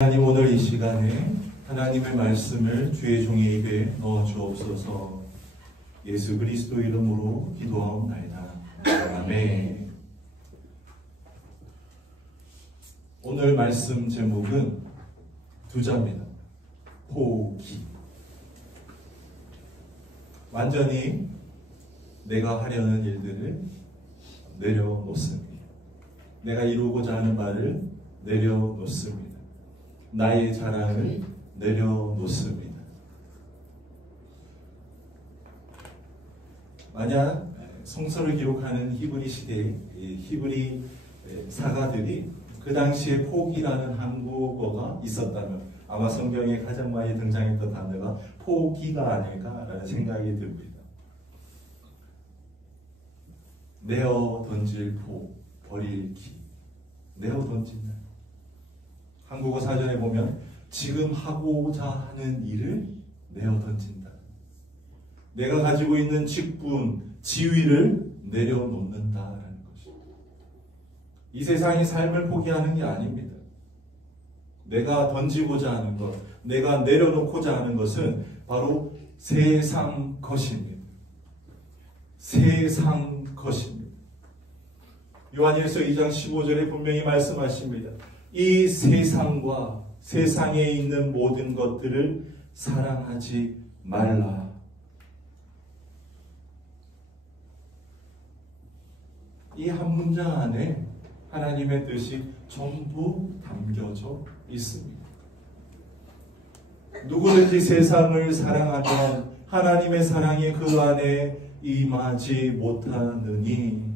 하나님, 오늘 이 시간에 하나님의 말씀을 주의 종의 입에 넣어 주옵소서. 예수 그리스도 이름으로 기도하옵나이다. 아멘. 오늘 말씀 제목은 두 자입니다. 포기. 완전히 내가 하려는 일들을 내려놓습니다. 내가 이루고자 하는 바를 내려놓습니다. 나의 자랑을 내려놓습니다. 만약 성서를 기록하는 히브리 시대의 히브리 사가들이 그 당시에 포기라는 한국어가 있었다면 아마 성경에 가장 많이 등장했던 단어가 포기가 아닐까라는 생각이 듭니다. 내어 던질 포, 버릴 기. 내어 던진다. 한국어 사전에 보면 지금 하고자 하는 일을 내어 던진다. 내가 가지고 있는 직분, 지위를 내려놓는다라는 것입니다. 이 세상이 삶을 포기하는 게 아닙니다. 내가 던지고자 하는 것, 내가 내려놓고자 하는 것은 바로 세상 것입니다. 세상 것입니다. 요한일서 2장 15절에 분명히 말씀하십니다. 이 세상과 세상에 있는 모든 것들을 사랑하지 말라. 이 한 문장 안에 하나님의 뜻이 전부 담겨져 있습니다. 누구든지 세상을 사랑하면 하나님의 사랑이 그 안에 임하지 못하느니,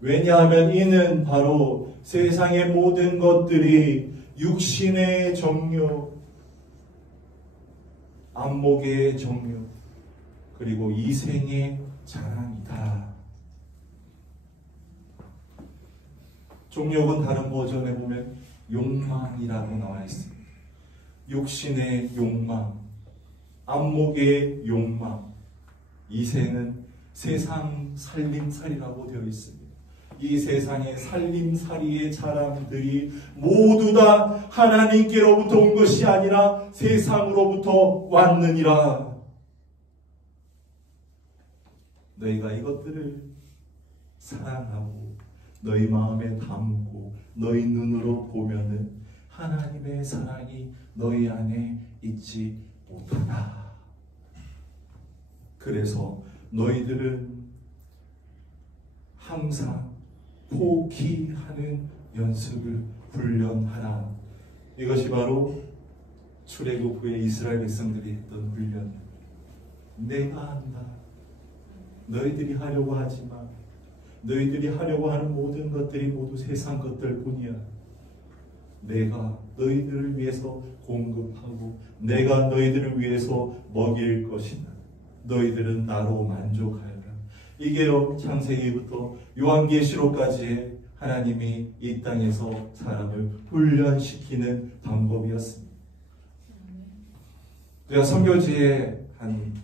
왜냐하면 이는 바로 세상의 모든 것들이 육신의 정욕, 안목의 정욕, 그리고 이생의 자랑이다. 정욕은 다른 버전에 보면 욕망이라고 나와 있습니다. 육신의 욕망, 안목의 욕망, 이생은 세상 살림살이라고 되어 있습니다. 이 세상의 살림살이의 자랑들이 모두 다 하나님께로부터 온 것이 아니라 세상으로부터 왔느니라. 너희가 이것들을 사랑하고 너희 마음에 담고 너희 눈으로 보면은 하나님의 사랑이 너희 안에 있지 못하다. 그래서 너희들은 항상 포기하는 연습을 훈련하라. 이것이 바로 출애굽 후에 이스라엘 백성들이 했던 훈련입니다. 내가 한다. 너희들이 하려고 하지 마. 너희들이 하려고 하는 모든 것들이 모두 세상 것들 뿐이야. 내가 너희들을 위해서 공급하고 내가 너희들을 위해서 먹일 것이다. 너희들은 나로 만족하여라. 이게 창세기부터 요한계시록까지의 하나님이 이 땅에서 사람을 훈련시키는 방법이었습니다. 제가 선교지에 한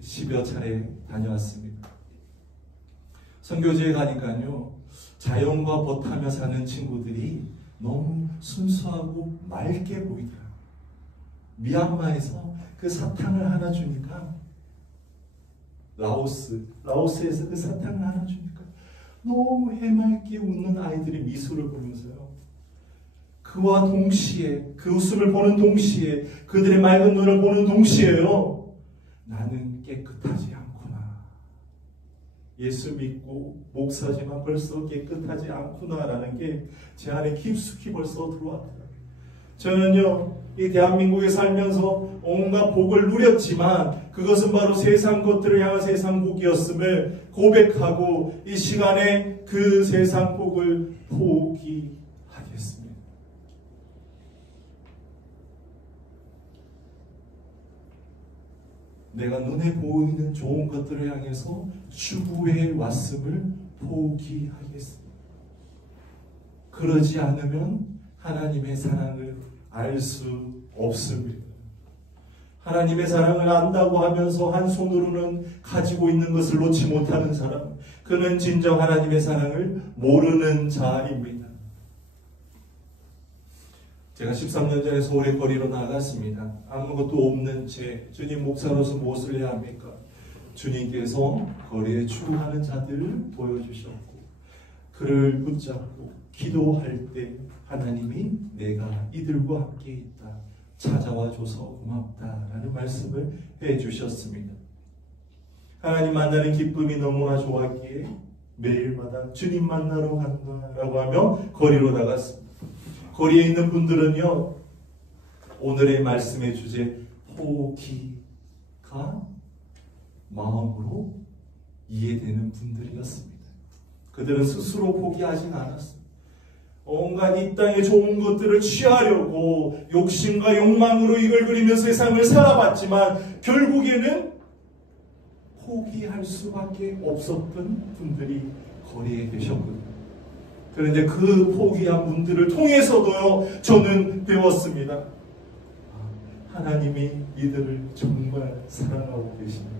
10여 차례 다녀왔습니다. 선교지에 가니까요, 자연과 벗하며 사는 친구들이 너무 순수하고 맑게 보이더라고요. 미얀마에서 그 사탕을 하나 주니까, 라오스에서 그 사탕을 하나 주니까 너무 해맑게 웃는 아이들의 미소를 보면서요, 그와 동시에, 그 웃음을 보는 동시에, 그들의 맑은 눈을 보는 동시에요, 나는 깨끗하지 않구나. 예수 믿고 목사지만 벌써 깨끗하지 않구나라는 게 제 안에 깊숙이 벌써 들어왔더라고요. 저는요, 이 대한민국에 살면서 온갖 복을 누렸지만 그것은 바로 세상 것들을 향한 세상 복이었음을 고백하고 이 시간에 그 세상 복을 포기하겠습니다. 내가 눈에 보이는 좋은 것들을 향해서 추구해 왔음을 포기하겠습니다. 그러지 않으면 하나님의 사랑을 알 수 없습니다. 하나님의 사랑을 안다고 하면서 한 손으로는 가지고 있는 것을 놓지 못하는 사람, 그는 진정 하나님의 사랑을 모르는 자입니다. 제가 13년 전에 서울의 거리로 나갔습니다. 아무것도 없는 채 주님 목사로서 무엇을 해야 합니까? 주님께서 거리에 추구하는 자들을 보여주셨고 그를 붙잡고 기도할 때 하나님이 내가 이들과 함께 있다. 찾아와 줘서 고맙다라는 말씀을 해주셨습니다. 하나님 만나는 기쁨이 너무나 좋았기에 매일마다 주님 만나러 간다라고 하며 거리로 나갔습니다. 거리에 있는 분들은요, 오늘의 말씀의 주제 포기가 마음으로 이해되는 분들이었습니다. 그들은 스스로 포기하진 않았습니다. 온갖 이 땅의 좋은 것들을 취하려고 욕심과 욕망으로 이걸 그리며 세상을 살아봤지만 결국에는 포기할 수밖에 없었던 분들이 거리에 계셨거든요. 그런데 그 포기한 분들을 통해서도요, 저는 배웠습니다. 하나님이 이들을 정말 사랑하고 계십니다.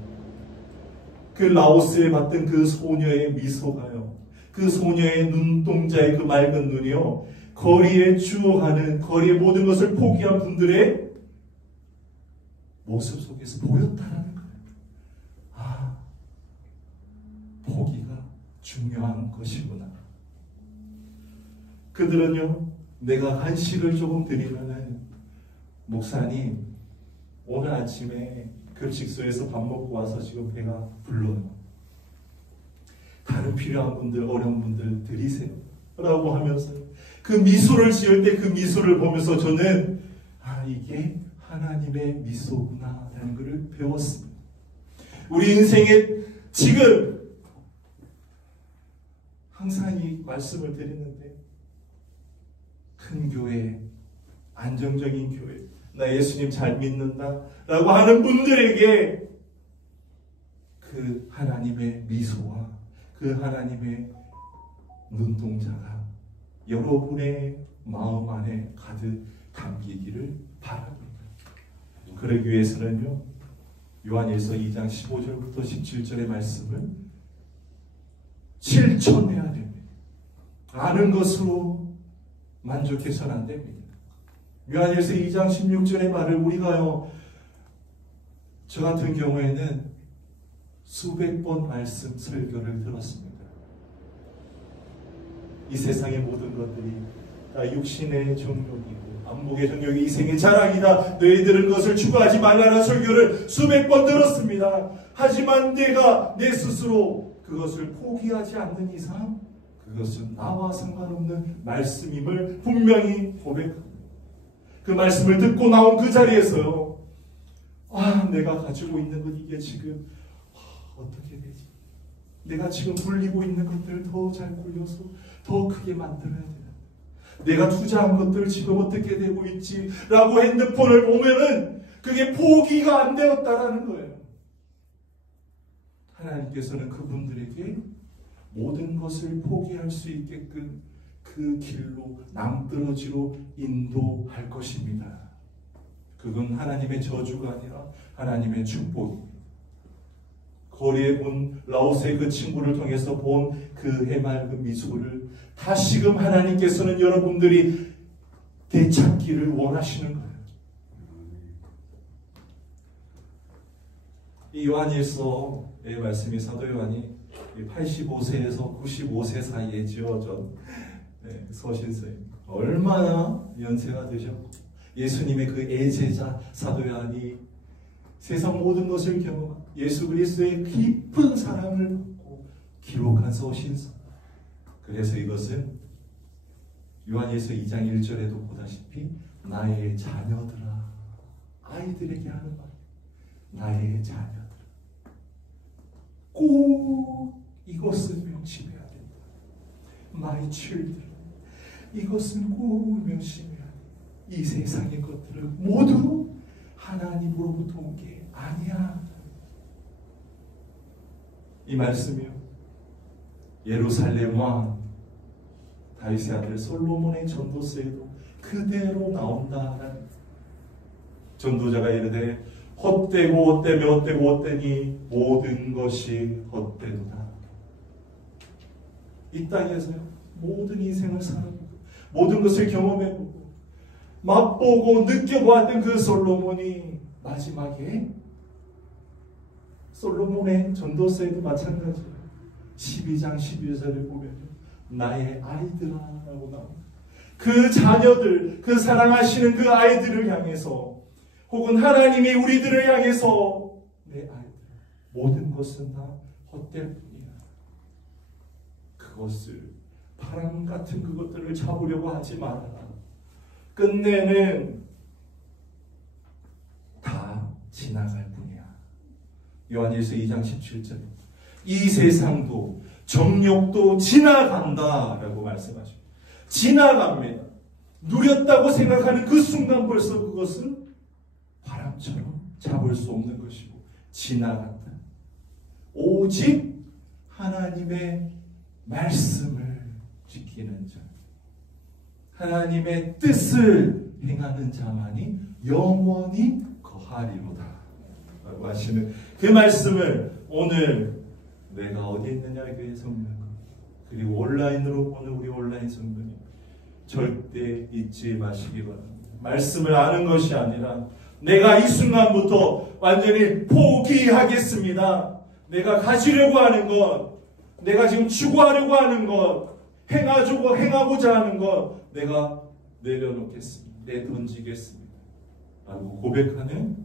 그 라오스에 봤던 그 소녀의 미소가요, 그 소녀의 눈동자의 그 맑은 눈이요, 거리에 주어가는, 거리의 모든 것을 포기한 분들의 모습 속에서 보였다라는 거예요. 아, 포기가 중요한 것이구나. 그들은요, 내가 간식을 조금 드리면은, 목사님, 오늘 아침에 급식소에서 밥 먹고 와서 지금 배가 불러요. 다른 필요한 분들, 어려운 분들 드리세요. 라고 하면서 그 미소를 지을 때 그 미소를 보면서 저는 이게 하나님의 미소구나 라는 것을 배웠습니다. 우리 인생에 지금 항상 이 말씀을 드리는데, 큰 교회, 안정적인 교회, 나 예수님 잘 믿는다 라고 하는 분들에게 그 하나님의 미소와 그 하나님의 눈동자가 여러분의 마음 안에 가득 담기기를 바랍니다. 그러기 위해서는요, 요한일서 2장 15절부터 17절의 말씀을 실천해야 됩니다. 아는 것으로 만족해서는 안 됩니다. 요한일서 2장 16절의 말을 우리가요, 저 같은 경우에는 수백 번 말씀 설교를 들었습니다. 이 세상의 모든 것들이 다 육신의 정욕이고 안목의 정욕이 이 생의 자랑이다. 너희들은 그것을 추구하지 말라는 설교를 수백 번 들었습니다. 하지만 내가 내 스스로 그것을 포기하지 않는 이상 그것은 나와 상관없는 말씀임을 분명히 고백합니다. 그 말씀을 듣고 나온 그 자리에서요, 내가 가지고 있는 것 이게 지금 어떻게 되지? 내가 지금 굴리고 있는 것들을 더 잘 굴려서 더 크게 만들어야 되나? 내가 투자한 것들 지금 어떻게 되고 있지? 라고 핸드폰을 보면은 그게 포기가 안 되었다라는 거예요. 하나님께서는 그분들에게 모든 것을 포기할 수 있게끔 그 길로 낭떠러지로 인도할 것입니다. 그건 하나님의 저주가 아니라 하나님의 축복입니다. 거리에 본 라오스의 그 친구를 통해서 본 그 해맑은 미소를 다시금 하나님께서는 여러분들이 되찾기를 원하시는 거예요. 이 요한일서의 말씀이 사도 요한이 85세에서 95세 사이에 지어진 서신서입니다. 얼마나 연세가 되셨고 예수님의 그 애제자 사도 요한이 세상 모든 것을 경험한 예수 그리스도의 깊은 사랑을 받고 기록한 서신서. 그래서 이것은 요한일서 2장 1절에도 보다시피 나의 자녀들아, 아이들에게 하는 말, 나의 자녀들아, 꼭 이것을 명심해야 된다. My children, 이것을 꼭 명심해야 돼. 이 세상의 것들을 모두 하나님으로부터 온 게 아니야. 이 말씀이요, 예루살렘 왕 다윗의 아들 솔로몬의 전도서에도 그대로 나온다라는, 전도자가 이르되 헛되고 헛되며 헛되고 헛되니 모든 것이 헛되도다. 이 땅에서요, 모든 인생을 살아보고 모든 것을 경험해보고 맛보고 느껴보았던 그 솔로몬이 마지막에 솔로몬의 전도서에도 마찬가지예요. 12장 11절에 보면 나의 아이들아 라고 나옵니다. 그 자녀들, 그 사랑하시는 그 아이들을 향해서 혹은 하나님이 우리들을 향해서 내 아이들 모든 것은 다 헛될 뿐이야. 그것을 바람 같은 그것들을 잡으려고 하지 말아라. 끝내는 다 지나갈 뿐이야. 요한일서 2장 17절 이 세상도 정욕도 지나간다 라고 말씀하십니다. 지나갑니다. 누렸다고 생각하는 그 순간 벌써 그것은 바람처럼 잡을 수 없는 것이고 지나간다. 오직 하나님의 말씀을 지키는 자, 하나님의 뜻을 행하는 자만이 영원히 거하리로다 라고 하시는 그 말씀을 오늘 내가 어디 있느냐 교회 성도 그리고 온라인으로 보는 우리 온라인 성도님 절대 잊지 마시기 바랍니다. 말씀을 아는 것이 아니라 내가 이 순간부터 완전히 포기하겠습니다. 내가 가지려고 하는 것, 내가 지금 추구하려고 하는 것, 행하고자 하는 것 내가 내려놓겠습니다. 내던지겠습니다. 라고 고백하는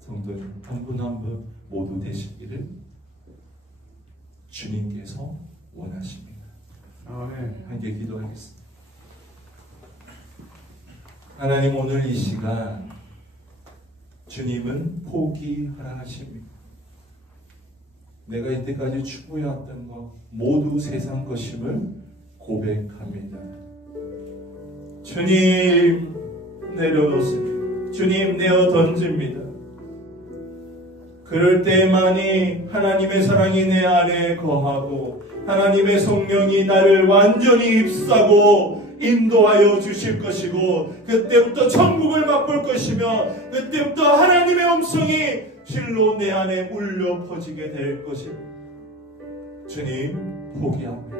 성도님 한 분 한 분 모두 되시기를 주님께서 원하십니다. 함께 기도하겠습니다. 하나님 오늘 이 시간 주님은 포기하라 하십니다. 내가 이때까지 추구해왔던 것 모두 세상 것임을 고백합니다. 주님 내려놓습니다. 주님 내어 던집니다. 그럴 때만이 하나님의 사랑이 내 안에 거하고 하나님의 성령이 나를 완전히 ip사고 인도하여 주실 것이고 그때부터 천국을 맛볼 것이며 그때부터 하나님의 음성이 실로 내 안에 울려 퍼지게 될 것입니다. 주님 포기합니다.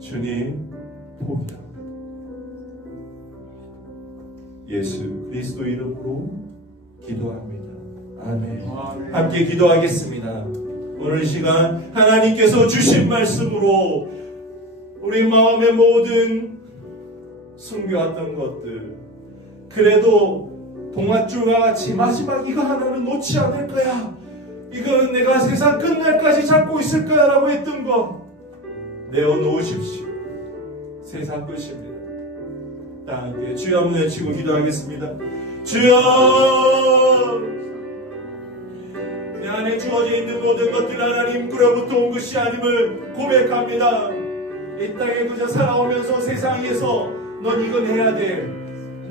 주님 포기합니다. 예수 그리스도 이름으로 기도합니다. 아멘. 함께 기도하겠습니다. 오늘 시간 하나님께서 주신 말씀으로 우리 마음의 모든 숨겨왔던 것들 그래도 동아줄과 같이 마지막 이거 하나는 놓지 않을 거야. 이거는 내가 세상 끝날까지 잡고 있을 거야 라고 했던 거 내어놓으십시오. 세상 끝입니다. 다 함께 주여 한번 외치고 기도하겠습니다. 주여 내 안에 주어져 있는 모든 것들 하나님 그로부터 온 것이 아님을 고백합니다. 이 땅에 그저 살아오면서 세상에서 넌 이건 해야 돼.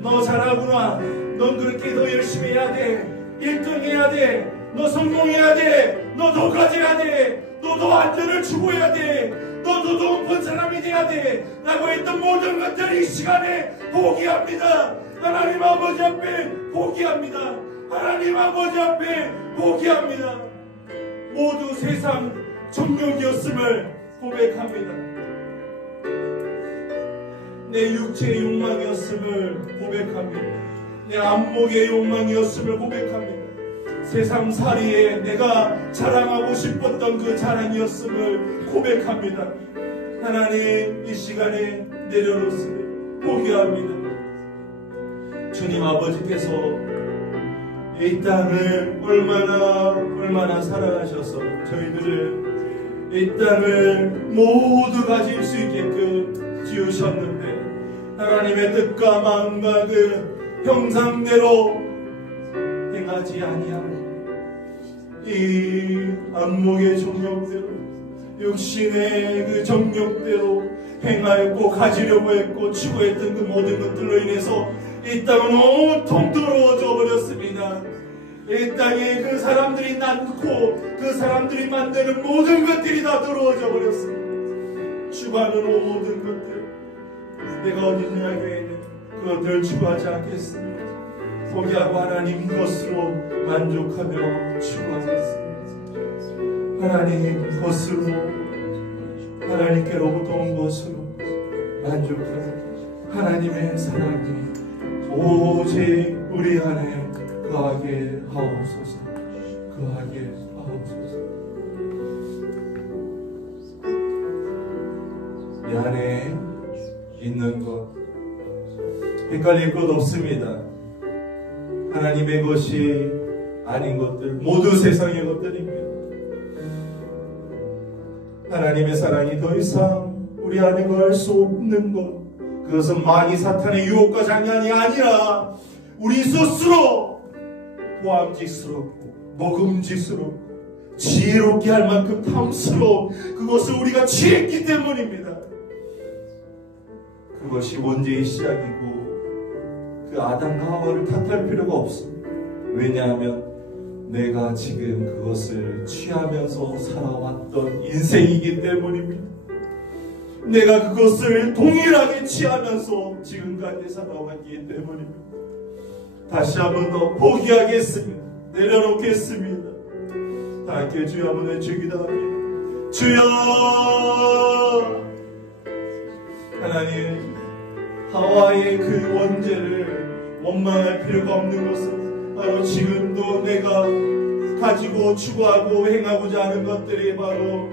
너 잘하구나. 넌 그렇게 더 열심히 해야 돼. 1등 해야 돼. 너 성공해야 돼. 너 더 가져야 돼. 너 더 안전을 추구해야 돼. 너도 더 높은 사람이 돼야 돼. 라고 했던 모든 것들 이 시간에 포기합니다. 하나님 아버지 앞에 포기합니다. 하나님 아버지 앞에 포기합니다. 모두 세상 정욕이었음을 고백합니다. 내 육체의 욕망이었음을 고백합니다. 내 안목의 욕망이었음을 고백합니다. 세상살이에 내가 자랑하고 싶었던 그 자랑이었음을 고백합니다. 하나님 이 시간에 내려놓습니다. 포기합니다. 주님 아버지께서 이 땅을 얼마나 사랑하셔서 저희들을 이 땅을 모두 가질 수 있게끔 지으셨는데 하나님의 뜻과 마음과 그 형상대로 행하지 아니하고 이 안목의 정욕대로 육신의 그 정욕대로 행하였고 가지려고 했고 추구했던 그 모든 것들로 인해서 이 땅은 온통 더러워져 버렸습니다. 이 땅에 그 사람들이 낳고 그 사람들이 만드는 모든 것들이 다 더러워져 버렸습니다. 추구하는 모든 것들 내가 어디 있느냐 교회에 있는 그것들을 추구하지 않겠습니다. 포기하고 하나님 것으로 만족하며 추구하겠습니다. 하나님 것으로 하나님께로부터 온 것으로 만족하며 하나님의 사랑이 오직 우리 안에 거하게 하옵소서. 거하게 하옵소서. 내 안에 있는 것 헷갈릴 것 없습니다. 하나님의 것이 아닌 것들 모두 세상의 것들입니다. 하나님의 사랑이 더 이상 우리 안에 거할 수 없는 것, 그것은 마귀 사탄의 유혹과 장난이 아니라 우리 스스로 보암직스럽고 먹음직스럽고 지혜롭게 할 만큼 탐스러운 그것을 우리가 취했기 때문입니다. 그것이 원죄의 시작이고 그 아담과 하와를 탓할 필요가 없습니다. 왜냐하면 내가 지금 그것을 취하면서 살아왔던 인생이기 때문입니다. 내가 그것을 동일하게 취하면서 지금까지 살아왔기 때문입니다. 다시 한 번 더 포기하겠습니다. 내려놓겠습니다. 다 함께 주여 한번 외치기도 합니다. 주여! 하나님, 하와의 그 원죄를 원망할 필요가 없는 것은 바로 지금도 내가 가지고 추구하고 행하고자 하는 것들이 바로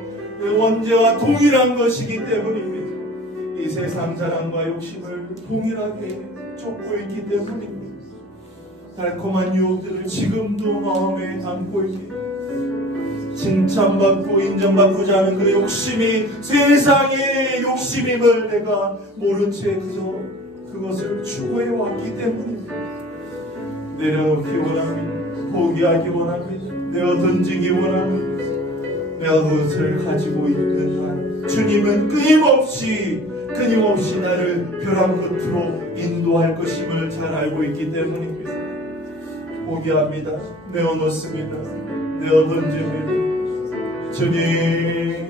원죄와 동일한 것이기 때문입니다. 이 세상 자랑과 욕심을 동일하게 쫓고 있기 때문입니다. 달콤한 유혹들을 지금도 마음에 담고 있기, 칭찬받고 인정받고자 하는 그 욕심이 세상의 욕심임을 내가 모른 채 그저 그것을 추구해 왔기 때문입니다. 내려놓기 원합니다. 포기하기 원합니다. 내어 던지기 원합니다. 내가 그것을 가지고 있는 한 주님은 끊임없이 나를 벼랑 끝으로 인도할 것임을 잘 알고 있기 때문입니다. 포기합니다. 내어놓습니다. 내어 던집니다. 주님,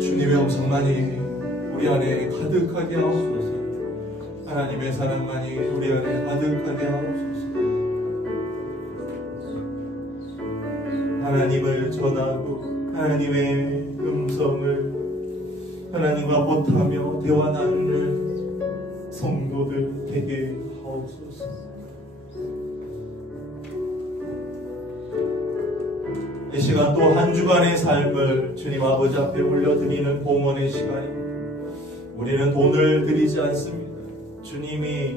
주님의 엄성만이 우리 안에 가득하게 하옵소서. 하나님의 사랑만이 우리 안에 가득하게 하옵소서. 하나님을 전하고 하나님의 음성을 하나님과 못하며 대화 나누는 성도들 되게 하옵소서. 이 시간 또 한 주간의 삶을 주님 아버지 앞에 올려드리는 봉헌의 시간입니다. 우리는 돈을 드리지 않습니다. 주님이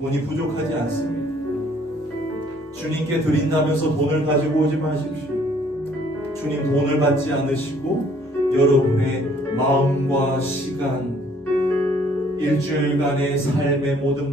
돈이 부족하지 않습니다. 주님께 드린다면서 돈을 가지고 오지 마십시오. 주님 돈을 받지 않으시고 여러분의 마음과 시간, 일주일간의 삶의 모든